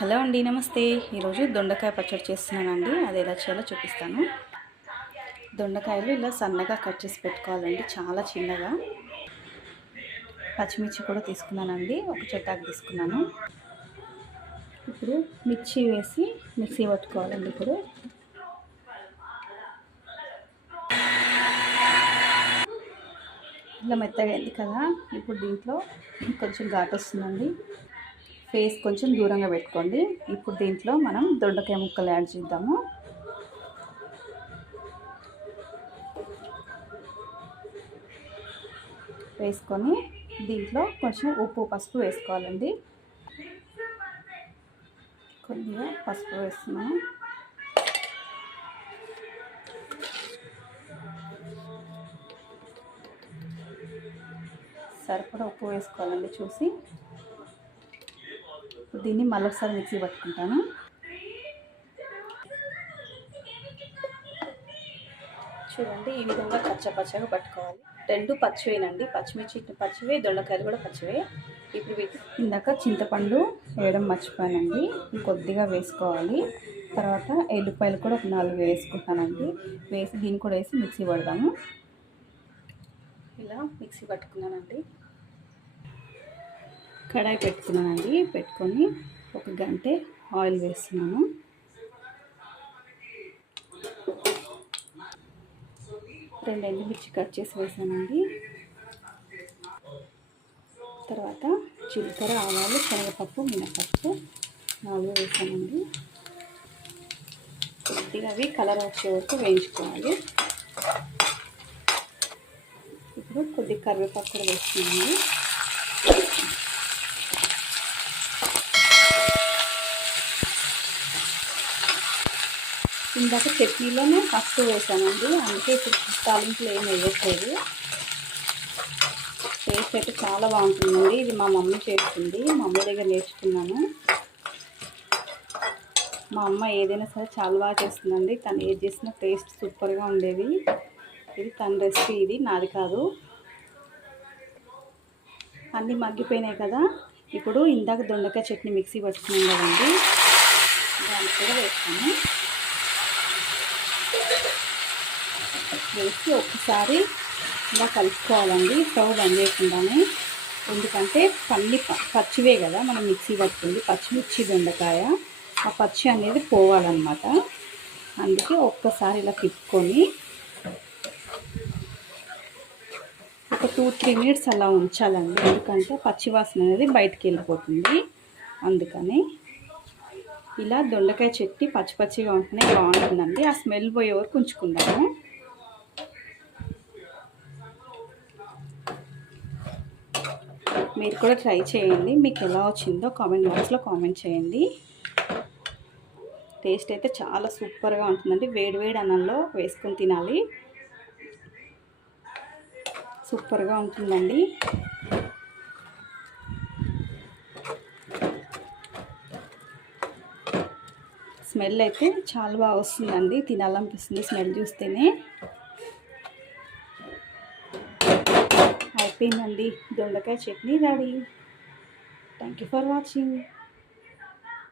Hello అండి, నమస్తే. ఈరోజు దొండకాయ పచ్చడి చేస్తున్నానండి. అది ఎలా చేయాలో చూపిస్తాను. దొండకాయలు ఇలా సన్నగా కట్ చేసి పెట్టుకోవాలండి, చాలా చిన్నగా. పచ్చిమిర్చి కూడా తీసుకున్నానండి, ఒక చెట్టాకు తీసుకున్నాను. ఇప్పుడు మిర్చి వేసి మిక్సీ పట్టుకోవాలండి. ఇప్పుడు ఇలా మెత్తగా అయింది కదా. ఇప్పుడు దీంట్లో కొంచెం ఘాటు వస్తుందండి. ఫేస్ కొంచెం దూరంగా పెట్టుకోండి. ఇప్పుడు దీంట్లో మనం దొండకాయ ముక్కలు యాడ్ చేద్దాము. వేసుకొని దీంట్లో కొంచెం ఉప్పు పసుపు వేసుకోవాలండి. కొద్దిగా పసుపు వేస్తున్నాము. సరిపడా ఉప్పు వేసుకోవాలండి చూసి. దీన్ని మళ్ళొకసారి మిక్సీ పట్టుకుంటాను. చూడండి, ఈ విధంగా పచ్చగా పట్టుకోవాలి. రెండు పచ్చివేనండి, పచ్చిమిర్చి పచ్చివే, దొండకాయలు కూడా పచ్చివే. ఇప్పుడు ఇందాక చింతపండు వేయడం మర్చిపోయానండి, కొద్దిగా వేసుకోవాలి. తర్వాత ఎల్లిపాయలు కూడా ఒక 4 వేసుకుంటానండి. వేసి దీన్ని కూడా వేసి మిక్సీ పడదాము. ఇలా మిక్సీ పట్టుకున్నానండి. కడాయి పెట్టుకున్నానండి. పెట్టుకొని ఒక గంటె ఆయిల్ వేస్తున్నాను. రెండు ఎండుమిర్చి కట్ చేసి వేసానండి. తర్వాత జీలకర్ర, ఆవాలు, శనగపప్పు, మినపప్పు 4 వేసానండి. కొద్దిగా అవి కలర్ వచ్చే వరకు వేయించుకోవాలి. ఇప్పుడు కొద్దిగా కరివేపాకు కూడా వేస్తున్నానండి. ఇందాక చట్నీలోనే ఫస్ట్ వేసానండి, అందుకే ఇప్పుడు తాలింపులు ఏం వేయట్లేదు. టేస్ట్ అయితే చాలా బాగుంటుందండి. ఇది మా మమ్మీ చేస్తుంది, మా మమ్మీ దగ్గర నేర్చుకున్నాను. మా అమ్మ ఏదైనా సరే చాలా బాగా చేస్తుందండి. తను ఏది చేసినా టేస్ట్ సూపర్గా ఉండేది. ఇది తన రెసిపీ, ఇది నాది కాదు. అన్నీ మగ్గిపోయినాయి కదా. ఇప్పుడు ఇందాక దొండకాయ చట్నీ మిక్సీ పట్టుకున్నాం కదండి, దాన్ని కూడా వేస్తాను. వేసి ఒక్కసారి ఇలా కలుపుకోవాలండి, స్టవ్ బంద్ చేయకుండానే. ఎందుకంటే పచ్చివే కదా మనం మిక్సీ పట్టుకుంది, పచ్చిమిర్చి దొండకాయ, ఆ పచ్చి అనేది పోవాలన్నమాట. అందుకే ఒక్కసారి ఇలా తిప్పుకొని ఒక 2-3 మినిట్స్ అలా ఉంచాలండి. ఎందుకంటే పచ్చివాసన అనేది బయటికి వెళ్ళిపోతుంది. అందుకని ఇలా దొండకాయ చట్నీ పచ్చిగా ఉంటేనే బాగుంటుందండి. ఆ స్మెల్ పోయే వరకు ఉంచుకుందాము. మీరు కూడా ట్రై చేయండి. మీకు ఎలా వచ్చిందో కామెంట్ బాక్స్లో కామెంట్ చేయండి. టేస్ట్ అయితే చాలా సూపర్గా ఉంటుందండి. వేడి అన్నంలో వేసుకొని తినాలి, సూపర్గా ఉంటుందండి. స్మెల్ అయితే చాలా బాగా వస్తుందండి, తినాలనిపిస్తుంది స్మెల్ చూస్తేనే. అయిపోయిందండి, దొండకాయ chutney ready. Thank you for watching.